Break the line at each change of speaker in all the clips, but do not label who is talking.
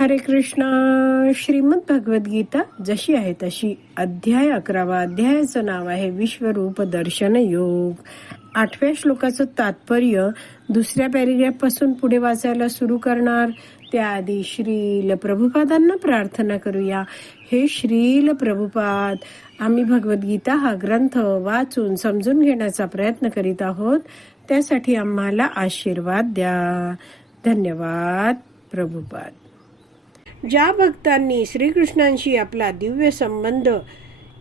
हरे कृष्णा. श्रीमद भगवद्गीता जशी आहे तशी अध्याय अकरावा अध्यायाचं नाव आहे विश्वरूप दर्शन योग. आठव्या श्लोकाचं तात्पर्य दुसऱ्या पॅरेग्राफपासून पुढे वाचायला सुरू करणार. त्याआधी श्रील प्रभुपादांना प्रार्थना करूया. हे श्रील प्रभुपाद आम्ही भगवद्गीता हा ग्रंथ वाचून समजून घेण्याचा प्रयत्न करीत आहोत. त्यासाठी आम्हाला आशीर्वाद द्या. धन्यवाद प्रभुपाद. ज्या भक्तांनी श्रीकृष्णांशी आपला दिव्य संबंध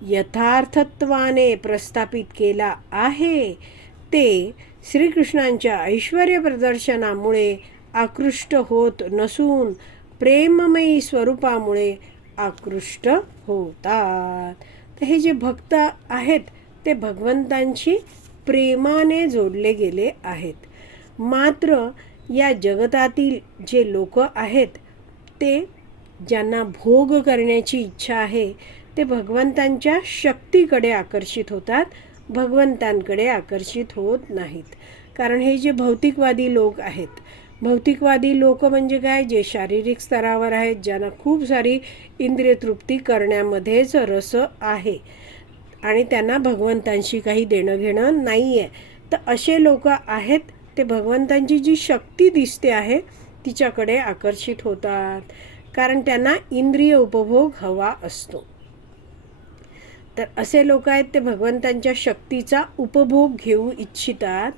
यथार्थत्वाने प्रस्थापित केला आहे ते श्रीकृष्णांच्या ऐश्वर प्रदर्शनामुळे आकृष्ट होत नसून प्रेममयी स्वरूपामुळे आकृष्ट होतात. तर हे जे भक्त आहेत ते भगवंतांशी प्रेमाने जोडले गेले आहेत. मात्र या जगतातील जे लोक आहेत ते ज्यांना भोग करण्याची इच्छा आहे ते भगवंतांच्या शक्तीकडे आकर्षित होतात भगवंतांकडे आकर्षित होत नाहीत. कारण हे जे भौतिकवादी लोक आहेत भौतिकवादी लोक म्हणजे काय? जे शारीरिक स्तरावर आहेत ज्यांना खूप सारी इंद्रिय तृप्ती करण्यामध्येच रस आहे. आणि त्यांना भगवंतांशी काही देणं घेणं नाही आहे तर असे लोक आहेत ते भगवंतांची जी शक्ती दिसते आहे तिच्याकडे आकर्षित होतात. कारण त्यांना इंद्रिय उपभोग हवा असतो. तर असे लोक आहेत ते भगवंतांच्या शक्तीचा उपभोग घेऊ इच्छितात.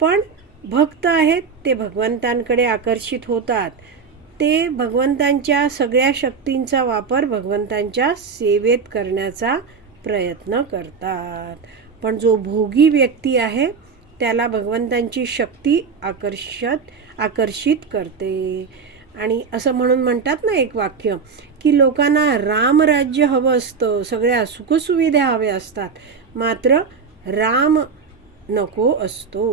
पण भक्त आहेत ते भगवंतांकडे आकर्षित होतात. ते भगवंतांच्या सगळ्या शक्तींचा वापर भगवंतांच्या सेवेत करण्याचा प्रयत्न करतात. पण जो भोगी व्यक्ती आहे त्याला भगवंतांची शक्ती आकर्षत आकर्षित करते. आणि असं म्हणून म्हणतात ना एक वाक्य की लोकांना रामराज्य हवं असतं सगळ्या सुखसुविधा हव्या असतात मात्र राम नको असतो.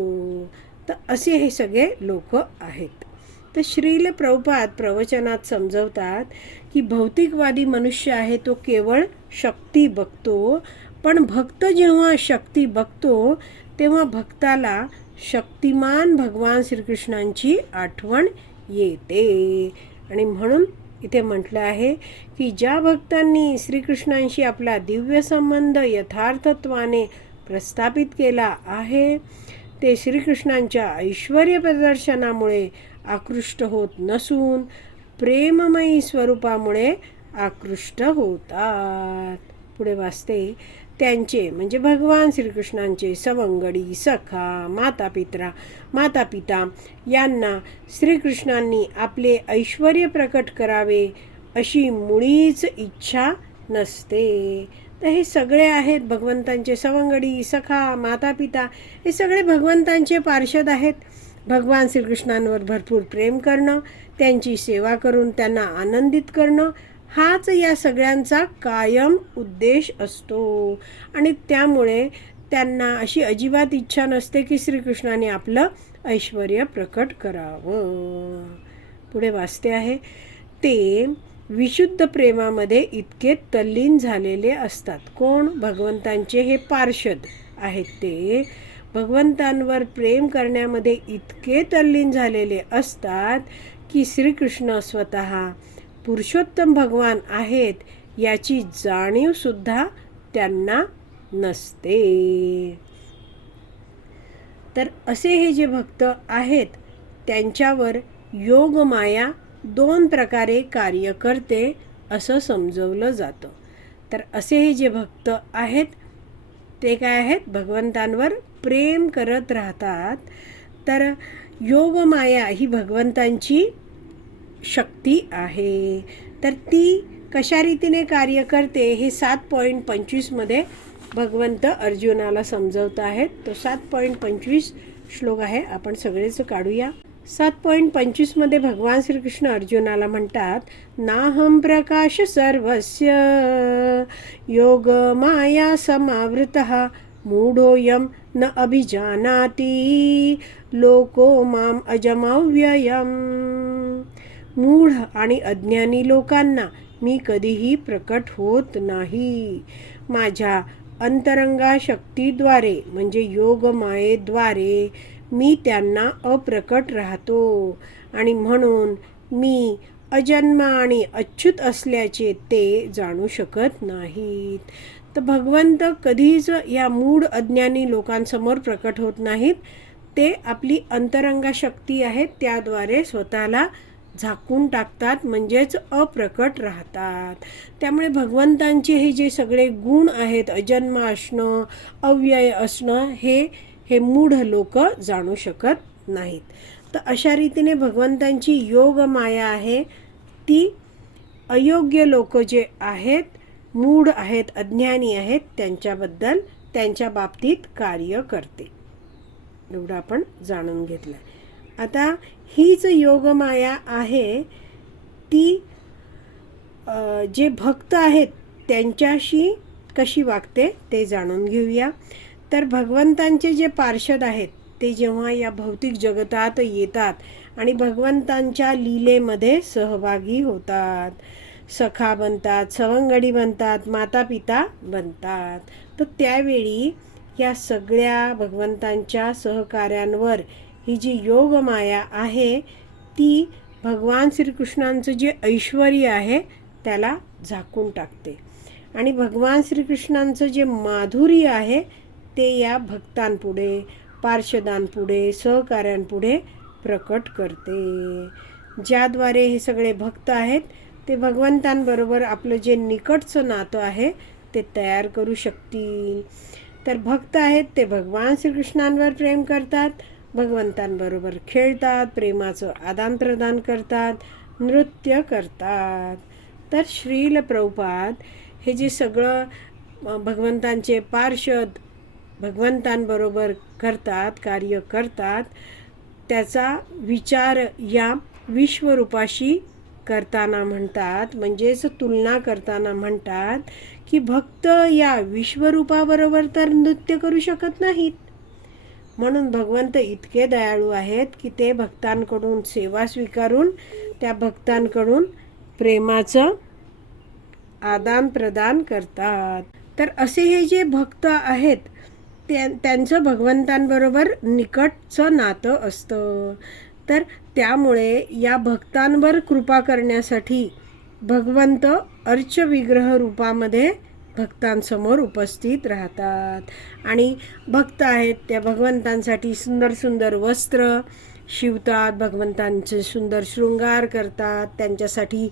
तर असे हे सगळे लोक आहेत. तर श्रील प्रभुपाद प्रवचनात समजवतात की भौतिकवादी मनुष्य आहे तो केवळ शक्ती बघतो पण भक्त जेव्हा शक्ती बघतो तेव्हा भक्ताला शक्तिमान भगवान श्रीकृष्णांची आठवण येते. आणि म्हणून इथे म्हटलं आहे की ज्या भक्तांनी श्रीकृष्णांशी आपला दिव्य संबंध यथार्थत्वाने प्रस्थापित केला आहे ते श्रीकृष्णांच्या ऐश्वर प्रदर्शनामुळे आकृष्ट होत नसून प्रेममयी स्वरूपामुळे आकृष्ट होतात. पुढे वाचते त्यांचे म्हणजे भगवान श्रीकृष्णांचे सवंगडी सखा माता पित्रा माता पिता यांना श्रीकृष्णांनी आपले ऐश्वर प्रकट करावे अशी मुळीच इच्छा नसते. तर हे सगळे आहेत भगवंतांचे सवंगडी सखा माता पिता हे सगळे भगवंतांचे पार्षद आहेत. भगवान श्रीकृष्णांवर भरपूर प्रेम करणं त्यांची सेवा करून त्यांना आनंदित करणं हाच या सगळ्यांचा कायम उद्देश असतो. आणि त्यामुळे त्यांना अशी अजिबात इच्छा नसते की श्रीकृष्णाने आपलं ऐश्वर प्रकट करावं. पुढे वाचते आहे ते विशुद्ध प्रेमामध्ये इतके तल्लीन झालेले असतात. कोण? भगवंतांचे हे पार्षद आहेत ते. भगवंतांवर प्रेम करण्यामध्ये इतके तल्लीन झालेले असतात की श्रीकृष्ण स्वतः पुरुषोत्तम भगवान आहेत याची जाणीवसुद्धा त्यांना नसते. तर असे हे जे भक्त आहेत त्यांच्यावर योगमाया दोन प्रकारे कार्य करते असं समजवलं जातं. तर असे हे जे भक्त आहेत ते काय आहेत? भगवंतांवर प्रेम करत राहतात. तर योगमाया ही भगवंतांची शक्ती आहे. तर ती कशा रीतीने कार्य करते हे सात पॉईंट पंचवीसमध्ये भगवंत अर्जुनाला समजवत आहेत. तो सात पॉईंट पंचवीस श्लोक आहे आपण सगळेच काढूया. सात पॉईंट पंचवीसमध्ये भगवान श्रीकृष्ण अर्जुनाला म्हणतात नाहम प्रकाश सर्वस्य योग माया समावृत मूढोयम न अभिजानाती लोको माम अजमव्ययम। मूढ आणि अज्ञानी लोकांना मी कधीही प्रकट होत नाही. माझ्या अंतरंगा शक्तीद्वारे म्हणजे योगमायेद्वारे मी त्यांना अप्रकट राहतो आणि म्हणून मी अजन्म आणि अच्युत असल्याचे ते जाणू शकत नाहीत. तर भगवंत कधीच या मूढ अज्ञानी लोकांसमोर प्रकट होत नाहीत. ते आपली अंतरंगा शक्ती आहे त्याद्वारे स्वतःला झाकून टाकतात म्हणजेच अप्रकट राहतात. त्यामुळे भगवंतांचे हे जे सगळे गुण आहेत अजन्म असणं अव्यय असणं हे हे मूढ लोक जाणू शकत नाहीत. तर अशा रीतीने भगवंतांची योग माया आहे. ती अयोग्य लोक जे आहेत मूढ आहेत अज्ञानी आहेत त्यांच्याबद्दल त्यांच्या बाबतीत कार्य करते. एवढं आपण जाणून घेतलं आता हीच योगमाया आहे. ती जे भक्त आहेत त्यांच्याशी कशी वागते ते जाणून घेऊया. तर भगवंतांचे जे पार्षद आहेत ते जेव्हा या भौतिक जगतात येतात आणि भगवंतांच्या लीलेमध्ये सहभागी होतात. सखा बनतात सवंगडी बनतात माता पिता बनतात. तर त्यावेळी या सगळ्या भगवंतांच्या सहकार्यांवर ही जी योगमाया आहे ती भगवान श्रीकृष्णांचं जे ऐश्वर आहे त्याला झाकून टाकते. आणि भगवान श्रीकृष्णांचं जे माधुर्य आहे ते या भक्तांपुढे पार्षदांपुढे सहकाऱ्यांपुढे प्रकट करते. ज्याद्वारे हे सगळे भक्त आहेत ते भगवंतांबरोबर आपलं जे निकटचं नातं आहे ते तयार करू शकतील. तर भक्त आहेत ते भगवान श्रीकृष्णांवर प्रेम करतात भगवंतांबरोबर खेळतात प्रेमाचं आदानप्रदान करतात नृत्य करतात. तर श्रील प्रभुपाद हे जे सगळं भगवंतांचे पार्षद भगवंतांबरोबर करतात कार्य करतात त्याचा विचार या विश्वरूपाशी करताना म्हणतात. म्हणजेच तुलना करताना म्हणतात की भक्त या विश्वरूपाबरोबर तर नृत्य करू शकत नाहीत. म्हणून भगवंत इतके दयाळू आहेत की ते भक्तांकडून सेवा स्वीकारून त्या भक्तांकडून प्रेमाचं आदान प्रदान करतात. तर असे हे जे भक्त आहेत त्या त्यांचं भगवंतांबरोबर निकटचं नातं असतं. तर त्यामुळे या भक्तांवर कृपा करण्यासाठी भगवंत अर्चविग्रह रूपामध्ये भक्तांसमोर उपस्थित राहतात. आणि भक्त आहेत त्या भगवंतांसाठी सुंदर सुंदर वस्त्र शिवतात भगवंतांचे सुंदर शृंगार करतात त्यांच्यासाठी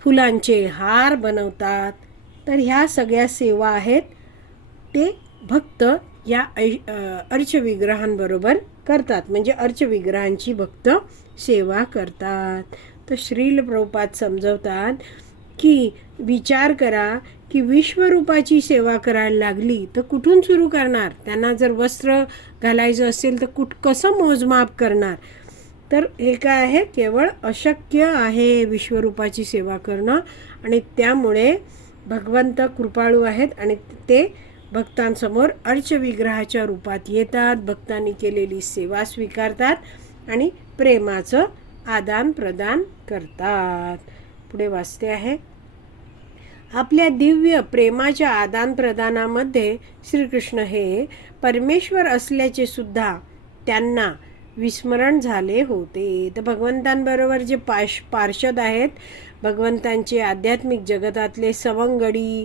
फुलांचे हार बनवतात. तर ह्या सगळ्या सेवा आहेत ते भक्त या ऐ अर्चविग्रहांबरोबर करतात. म्हणजे अर्चविग्रहांची भक्त सेवा करतात. तर श्रील प्रभुपाद समजवतात की विचार करा की विश्वरूपाची सेवा करायला लागली तर कुठून सुरू करणार? त्यांना जर वस्त्र घालायचं असेल तर कुठ कसं मोजमाप करणार? तर हे काय आहे? केवळ अशक्य आहे विश्वरूपाची सेवा करणं आणि त्यामुळे भगवंत कृपाळू आहेत आणि ते भक्तांसमोर अर्चविग्रहाच्या रूपात येतात भक्तांनी केलेली सेवा स्वीकारतात आणि प्रेमाचं आदान प्रदान करतात. पुढे वाचते आहे. आपल्या दिव्य प्रेमाच्या आदानप्रदानामध्ये श्रीकृष्ण हे परमेश्वर असल्याचे सुद्धा त्यांना विस्मरण झाले होते. तर भगवंतांबरोबर जे पाश पार्षद आहेत भगवंतांचे आध्यात्मिक जगतातले सवंगडी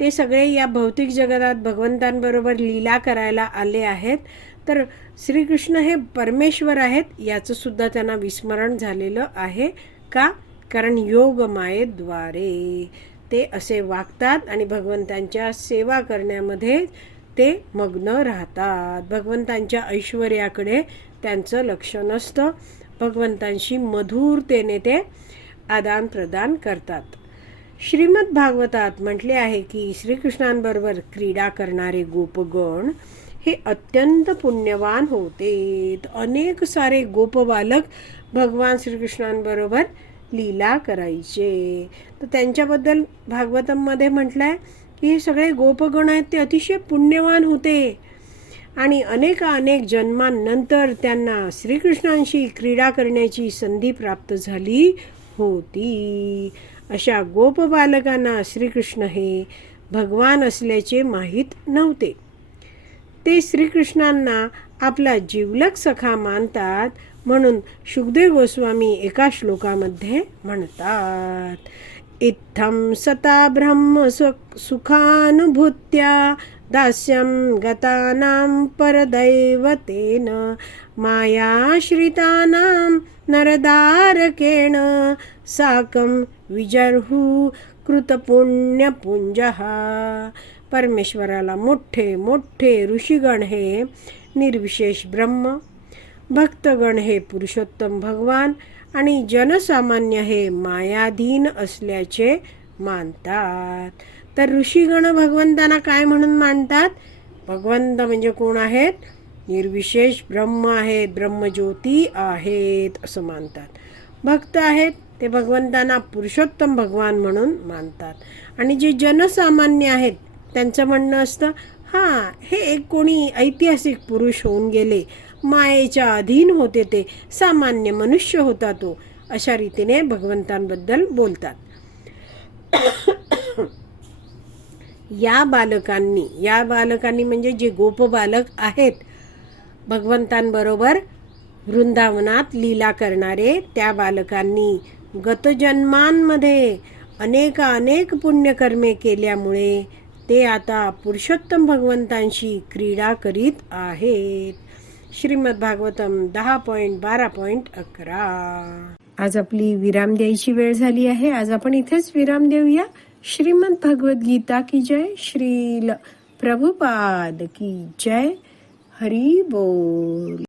ते सगळे या भौतिक जगतात भगवंतांबरोबर लीला करायला आले आहेत. तर श्रीकृष्ण हे परमेश्वर आहेत याचंसुद्धा त्यांना विस्मरण झालेलं आहे का? कारण योगमायेद्वारे ते असे वागतात आणि भगवंतांच्या सेवा करण्यामध्ये ते मग्न राहतात. भगवंतांच्या ऐश्वर्याकडे त्यांचं लक्ष नसतं. भगवंतांशी मधुरतेने ते आदान प्रदान करतात. श्रीमद भागवतात म्हटले आहे की श्रीकृष्णांबरोबर क्रीडा करणारे गोपगण हे अत्यंत पुण्यवान होते. अनेक सारे गोपबालक भगवान श्रीकृष्णांबरोबर लीला करायचे. तर त्यांच्याबद्दल भागवतममध्ये म्हटलं आहे की हे सगळे गोपगण आहेत ते अतिशय पुण्यवान होते. आणि अनेक अनेक जन्मांनंतर त्यांना श्रीकृष्णांशी क्रीडा करण्याची संधी प्राप्त झाली होती. अशा गोपबालकांना श्रीकृष्ण हे भगवान असल्याचे माहीत नव्हते. ते श्रीकृष्णांना आपला जीवलक सखा मानतात म्हणून सुखदेव गोस्वामी एका श्लोकामध्ये म्हणतात इत्थं सता ब्रह्म सुखानुभूत्या दास्यं गतानां परदैवतेन मायाश्रितानां नरदारकेण साकं विजर्हु कृतपुण्यपुञ्जः परमेश्वराला मोठे मोठे ऋषीगण हे निर्विशेष ब्रह्म भक्तगण हे पुरुषोत्तम भगवान आणि जनसामान्य हे मायाधीन असल्याचे मानतात. तर ऋषीगण भगवंतांना काय म्हणून मानतात? भगवंत म्हणजे कोण आहेत? निर्विशेष ब्रह्म आहेत ब्रह्मज्योती आहेत असं मानतात. भक्त आहेत ते भगवंतांना पुरुषोत्तम भगवान म्हणून मानतात. आणि जे जनसामान्य आहेत त्यांचं म्हणणं असतं हां हे एक कोणी ऐतिहासिक पुरुष होऊन गेले मायेच्या अधीन होते ते. सामान्य मनुष्य होता तो. अशा रीतीने भगवंतांबद्दल बोलतात. या बालकांनी या बालकांनी म्हणजे जे गोप बालक आहेत भगवंतांबरोबर वृंदावनात लीला करणारे त्या बालकांनी गतजन्मांमध्ये अनेक अनेक पुण्यकर्मे केल्यामुळे ते आता पुरुषोत्तम भगवंतांशी क्रीडा करीत आहेत. श्रीमद भागवतम दहा पॉईंट बारा पॉईंट अकरा. आज आपली विराम द्यायची वेळ झाली आहे. आज आपण इथेच विराम देऊया. श्रीमद भगवत गीता की जय श्रील प्रभुपाद की जय. हरी बोल.